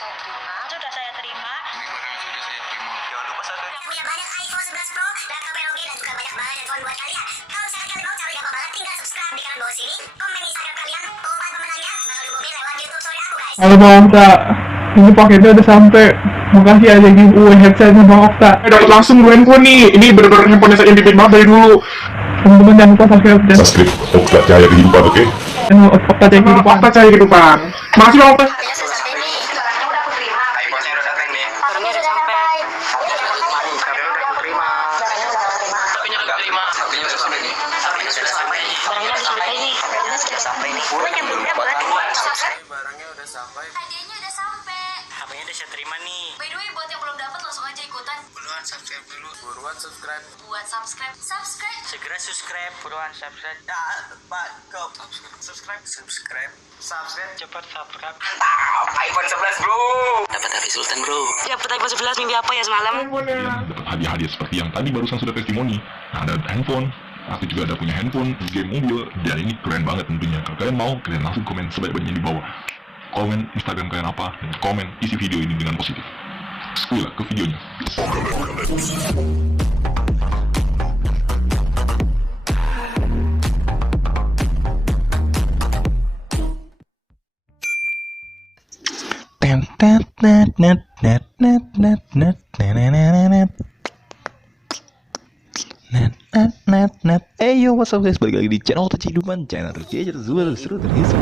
saya terima. Sudah saya terima. Ini barang yang sudah saya terima. Jangan lupa subscribe. Punya banyak iPhone 11 Pro, laptop ROG, dan juga banyak banget handphone buat kalian. Kalau misalkan kalian mau cari gampang banget, tinggal subscribe di kanan bawah sini, komen Instagram kalian, pengumuman pemenangnya bakal diumumin lewat YouTube Story aku, guys. Halo Bang Okta, ini paketnya udah sampai. Makasih aja giveaway headsetnya Bang Okta. Dapat langsung gue handphone nih. Ini bener-bener handphone saya impian banget dari dulu. Teman-teman jangan lupa subscribe dan Subscribe Okta Cahaya Kehidupan, oke? channel Okta Cahaya Kehidupan. Fakta cahaya kehidupan. Makasih Bang Okta. Harganya sudah sampai nih. Barangnya udah aku terima. iPhone-nya udah datang nih. Barangnya udah sampai. Barangnya udah aku terima. Barangnya udah aku terima. Sapinya udah terima. Sapinya udah sampai nih. Sapinya sudah sampai nih. Barangnya udah sampai nih. Barangnya sudah sampai nih. Gue nyambungnya buat subscribe. Barangnya udah sampai. Hadiahnya udah sampai. HP-nya udah saya terima nih. By the way, buat yang belum dapat langsung aja ikutan. Buruan subscribe dulu. Buruan subscribe. Buat subscribe. Segera subscribe. Buruan subscribe. Ya, Pak, go. Subscribe. Cepat subscribe. Mantap. iPhone 11, bro. Dapat HP Sultan, bro. Dapat iPhone 11 mimpi apa ya semalam? Kalian dapat hadiah-hadiah seperti yang tadi barusan sudah testimoni. Nah, ada handphone, aku juga ada punya handphone, game mobil, dan ini keren banget tentunya. Kalau kalian mau, kalian langsung komen sebaik-baiknya di bawah. Komen Instagram kalian apa, dan komen isi video ini dengan positif. Sekali ke videonya. Yo, what's up guys, balik lagi di channel Okta Kehidupan, channel terkece, seru, terhits,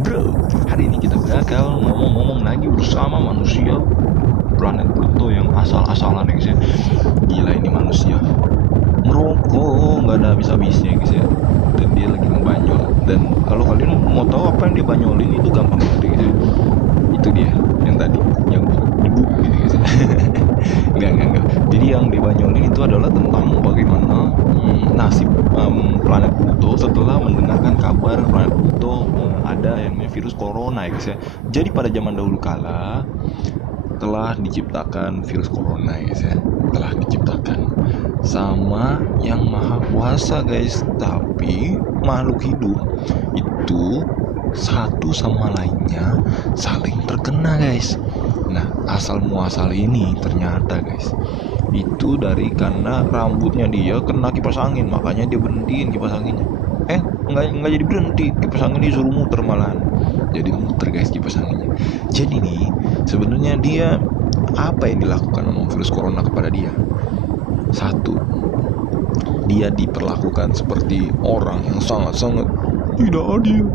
bro. Hari ini kita bakal ngomong-ngomong lagi bersama manusia planet Pluto yang asal-asalan ya guys ya. Gila ini manusia ngerokok nggak ada habis-habisnya guys ya, dan dia lagi ngebanyol. Dan kalau kalian mau tahu apa yang dia banyolin, itu gampang banget guys ya. Itu dia yang tadi yang debu gitu guys ya. Enggak. Jadi yang dibanyolin itu adalah tentang bagaimana nasib planet Pluto setelah mendengarkan kabar planet Pluto ada yang namanya virus corona ya guys ya. Jadi pada zaman dahulu kala telah diciptakan virus corona ya guys ya. Telah diciptakan sama yang maha kuasa guys. Tapi makhluk hidup itu satu sama lainnya saling terkena guys. Nah, asal muasal ini ternyata guys, itu dari karena rambutnya dia kena kipas angin, makanya dia berhentiin kipas anginnya. Nggak jadi berhenti, kipas angin disuruh muter malahan. Jadi muter guys kipas anginnya. Jadi nih, sebenarnya dia apa yang dilakukan sama virus corona kepada dia? Satu, dia diperlakukan seperti orang yang sangat-sangat tidak adil.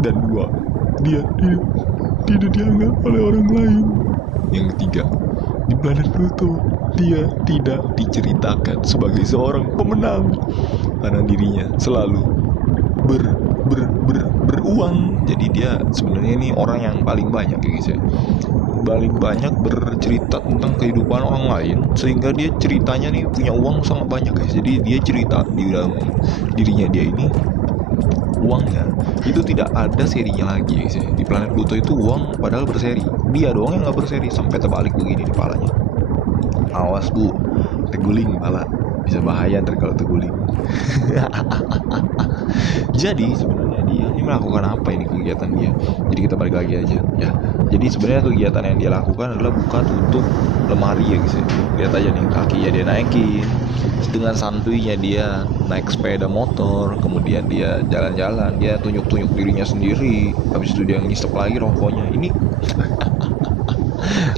Dan dua, dia tidak dianggap oleh orang lain. Yang ketiga, di planet Pluto dia tidak diceritakan sebagai seorang pemenang karena dirinya selalu beruang. Jadi dia sebenarnya ini orang yang paling banyak ya guys ya, paling banyak bercerita tentang kehidupan orang lain, sehingga dia ceritanya nih punya uang sangat banyak guys. Jadi dia cerita di dalam dirinya dia ini uangnya itu tidak ada serinya lagi guys ya. Di planet Pluto itu uang padahal berseri, dia doang yang nggak berseri, sampai terbalik begini kepalanya. Awas bu, terguling kepala, bisa bahaya ntar kalau terguling. Jadi sebenarnya dia ini melakukan apa ini kegiatan dia? Jadi kita balik lagi aja ya. Jadi sebenarnya kegiatan yang dia lakukan adalah buka tutup lemari ya guys ya. Lihat aja nih, kakinya dia naikin, dengan santuinya dia naik sepeda motor, kemudian dia jalan-jalan, dia tunjuk-tunjuk dirinya sendiri, habis itu dia ngisep lagi rokoknya. Ini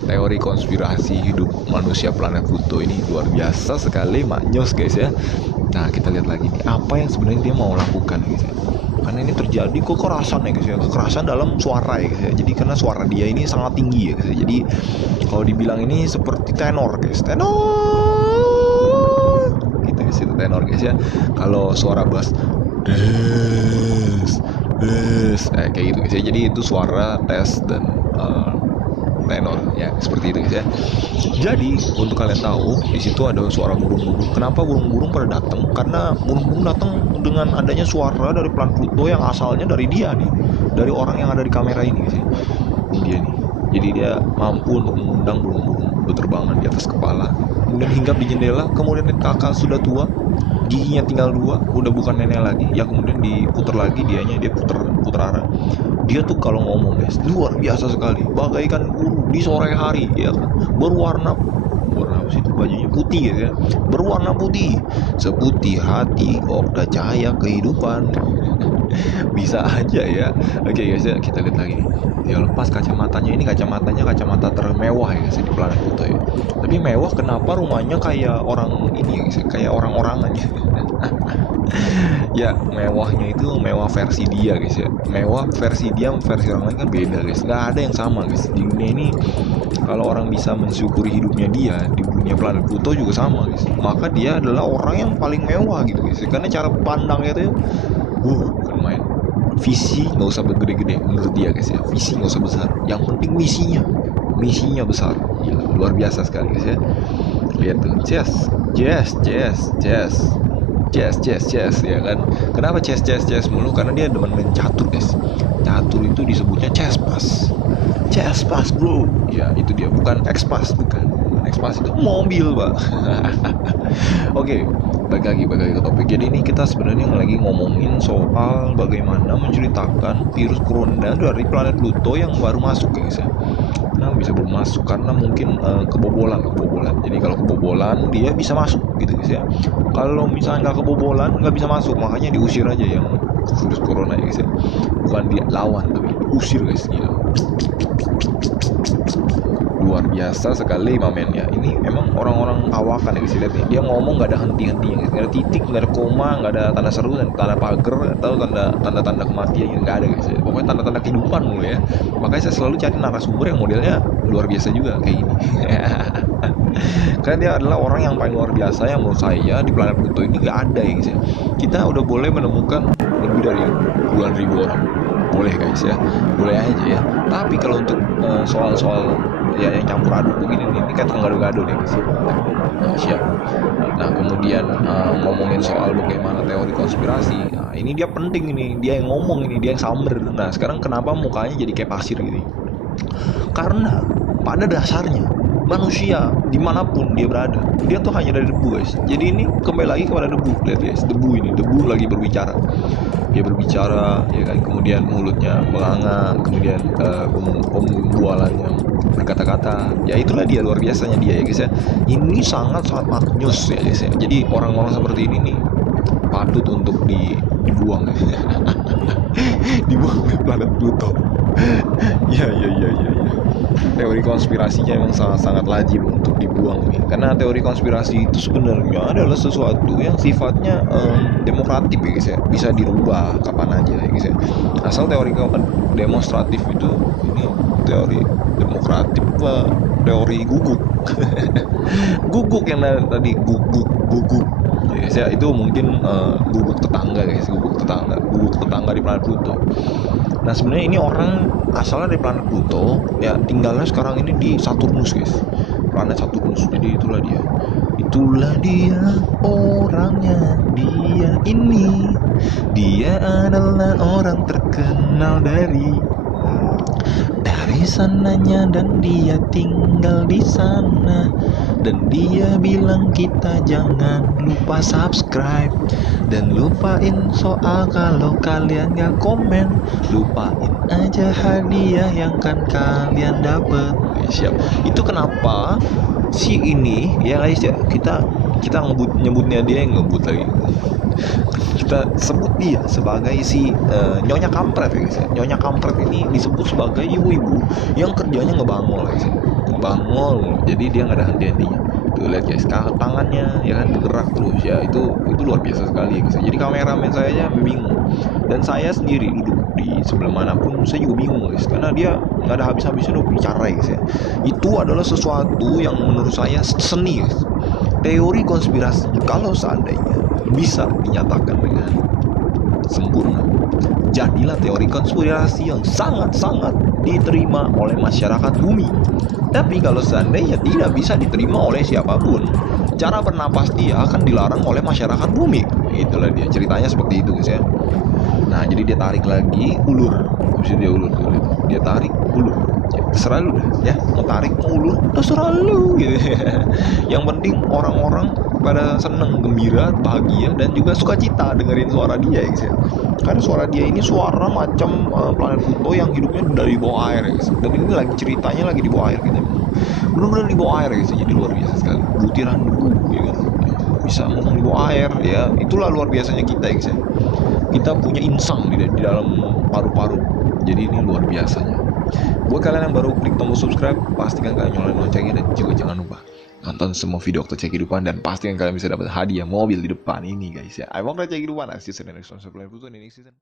teori konspirasi hidup manusia planet Pluto ini luar biasa sekali, maknyos guys ya. Nah, kita lihat lagi nih, apa yang sebenarnya dia mau lakukan guys ya. Karena ini terjadi kekerasan ya guys ya, kekerasan dalam suara ya guys ya. Jadi karena suara dia ini sangat tinggi ya guys ya. Jadi kalau dibilang ini seperti tenor guys, tenor gitu guys, itu tenor guys ya. Kalau suara bass kayak gitu guys ya. Jadi itu suara tes dan tenor ya, seperti itu guys ya. Jadi untuk kalian tahu, di situ ada suara burung-burung. Kenapa burung-burung pada datang? Karena burung-burung datang dengan adanya suara dari planet Pluto yang asalnya dari dia nih, dari orang yang ada di kamera ini guys ya. Ini dia nih. Jadi dia mampu untuk mengundang burung-burung berterbangan di atas kepala, kemudian hinggap di jendela. Kemudian kakak sudah tua, giginya tinggal 2, udah bukan nenek lagi, ya kemudian diputer lagi dia puter arah. Dia tuh kalau ngomong guys luar biasa sekali, bagaikan guru di sore hari ya kan, berwarna apa sih itu bajunya, putih ya, berwarna putih seputih hati Okta cahaya kehidupan. Bisa aja ya. Oke guys ya, kita lihat lagi nih. Dia lepas kacamatanya, ini kacamata termewah ya guys di planet Pluto ya. Tapi mewah kenapa rumahnya kayak orang ini ya guys, kayak orang-orangan ya. Ya mewahnya itu mewah versi dia guys ya. Mewah versi dia versi orang lain kan beda guys. Nggak ada yang sama guys di dunia ini. Kalau orang bisa mensyukuri hidupnya dia di dunia planet Pluto juga sama guys, maka dia adalah orang yang paling mewah gitu guys. Karena cara pandangnya itu bukan main. Visi nggak usah gede-gede menurut dia guys ya. Visi nggak usah besar, yang penting misinya besar. Gila, luar biasa sekali guys ya. Lihat tuh, chess ya kan. Kenapa chess mulu? Karena dia demen main catur guys. Catur itu disebutnya chess pass bro. Ya itu dia, bukan X-Pass, bukan. X-Pass itu mobil pak. Oke, balik lagi ke topik. Jadi ini kita sebenarnya lagi ngomongin soal bagaimana menceritakan virus corona dari planet Pluto yang baru masuk guys ya. Nah bisa baru masuk karena mungkin kebobolan. Jadi kalau kebobolan dia bisa masuk gitu guys ya. Kalau misalnya nggak kebobolan nggak bisa masuk, makanya diusir aja yang virus corona ya guys ya. Bukan dia lawan tapi diusir guys. Gila. Luar biasa sekali mamen ya. Ini emang orang-orang kawakan ya guys, lihat nih. Dia ngomong nggak ada henti-hentinya guys. Nggak ada titik, nggak ada koma, nggak ada tanda seru, tanda pagar atau tanda kematian, nggak ada guys ya. Pokoknya tanda-tanda kehidupan mulu ya. Makanya saya selalu cari narasumber yang modelnya luar biasa juga kayak gini. Karena dia adalah orang yang paling luar biasa yang menurut saya di planet Pluto ini nggak ada ya guys ya. Kita udah boleh menemukan lebih dari puluhan ribu orang. Boleh guys ya, boleh aja ya. Tapi kalau untuk soal-soal ya yang campur aduk begini ini kan gado-gado nih guys. Nah, siap. Nah kemudian ngomongin soal bagaimana teori konspirasi. Nah ini dia penting ini, dia yang ngomong ini, dia yang sumber. Nah sekarang kenapa mukanya jadi kayak pasir gitu? Karena pada dasarnya manusia dimanapun dia berada, dia tuh hanya dari debu guys. Jadi ini kembali lagi kepada debu. Lihat guys, debu lagi berbicara. Dia berbicara ya kan, kemudian mulutnya menganga, kemudian pembualannya berkata-kata. Ya itulah dia, luar biasanya dia ya guys ya. Ini sangat maknyus ya guys ya. Jadi orang-orang seperti ini nih patut untuk dibuang. Dibuang ke planet Pluto. Ya. Teori konspirasinya memang sangat lazim untuk dibuang nih. Karena teori konspirasi itu sebenarnya adalah sesuatu yang sifatnya demokratif ya guys ya. Bisa dirubah kapan aja ya guys ya. Asal teori demonstratif itu ini teori demokratif teori guguk. Guguk yang tadi guguk ya guys ya, itu mungkin guguk tetangga guys, guguk tetangga di planet Pluto. Nah sebenarnya ini orang asalnya dari planet Pluto ya, tinggalnya sekarang ini di Saturnus guys, planet Saturnus. Jadi itulah dia orangnya, dia adalah orang terkenal dari sananya, dan dia tinggal di sana, dan dia bilang kita jangan lupa subscribe, dan lupain soal kalau kalian gak komen, lupain aja hadiah yang kan kalian dapet. Siap. Itu kenapa si ini ya guys ya, kita nyebutnya dia yang ngebut lagi. Kita sebut dia sebagai si Nyonya Kampret ya guys ya. Nyonya Kampret ini disebut sebagai ibu-ibu yang kerjanya ngebangol guys ya. Ngebangol, jadi dia nggak ada henti-hentinya. Tuh lihat guys, tangannya ya kan bergerak terus ya, itu luar biasa sekali ya guys. Jadi kameramen saya aja bingung, dan saya sendiri duduk di sebelah manapun saya juga bingung guys, karena dia nggak ada habis-habisnya untuk bicara ya guys ya. Itu adalah sesuatu yang menurut saya seni guys. Teori konspirasi kalau seandainya bisa dinyatakan dengan sempurna, jadilah teori konspirasi yang sangat-sangat diterima oleh masyarakat bumi. Tapi kalau seandainya tidak bisa diterima oleh siapapun, cara bernapas dia akan dilarang oleh masyarakat bumi. Itulah dia, ceritanya seperti itu guys ya. Nah jadi dia tarik lagi ulur, habis dia ulur tuh, dia tarik ulur. Ya, terserah lu ya, mau tarik mau ulur terserah lu gitu. Yang penting orang-orang pada seneng, gembira, bahagia, dan juga sukacita dengerin suara dia ya guys ya. Karena suara dia ini suara macam planet Pluto yang hidupnya dari bawah air ya guys. Dan ini lagi ceritanya lagi di bawah air gitu. Benar-benar di bawah air ya guys. Jadi luar biasa sekali. Butiran debu ya kan. Bisa ngomong di bawah air ya. Itulah luar biasanya kita ya guys ya. Kita punya insang di dalam paru-paru. Jadi ini luar biasanya. Buat kalian yang baru klik tombol subscribe, pastikan kalian nyalain loncengnya dan juga jangan lupa nonton semua video Okta Cek Kehidupan dan pastikan kalian bisa dapat hadiah mobil di depan ini guys ya. I'm Okta Cek Kehidupan. See you in the next one.